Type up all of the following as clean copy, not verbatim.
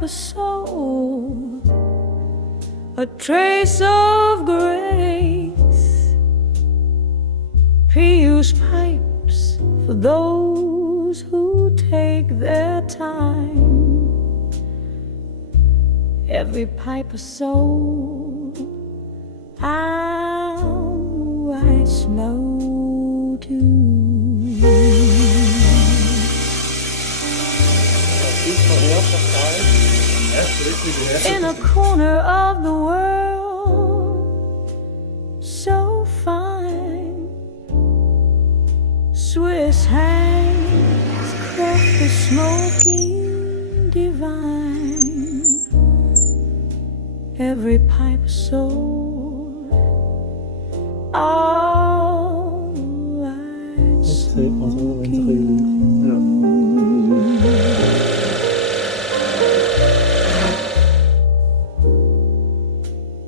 pipe, a soul, a trace of grace. PiusPipes for those who take their time. Every pipe, a soul, I'll write snow too. In a corner of the world so fine, Swiss hands craft the smoking divine. Every pipe, a soul, all right smoking.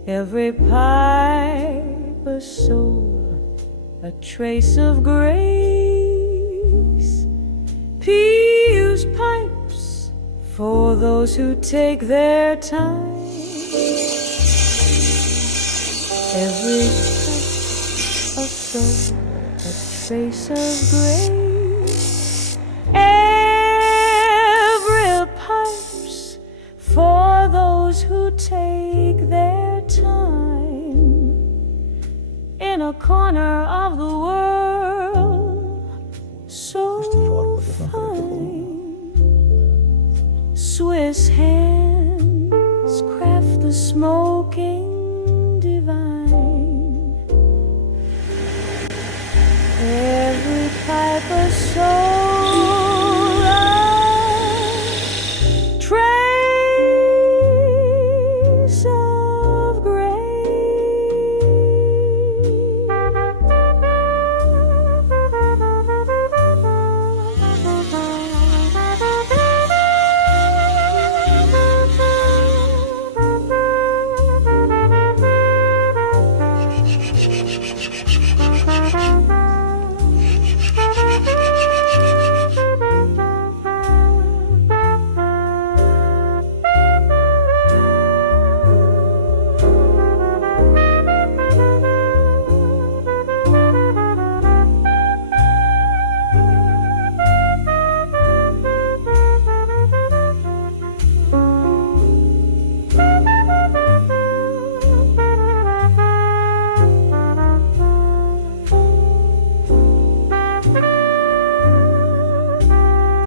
Every pipe, a soul, a trace of grace. PiusPipes for those who take their time. Every pipe, a soul, a trace of grace. Every pipe's for those who take their time. In a corner of the world so fine, Swiss hands craft the smoke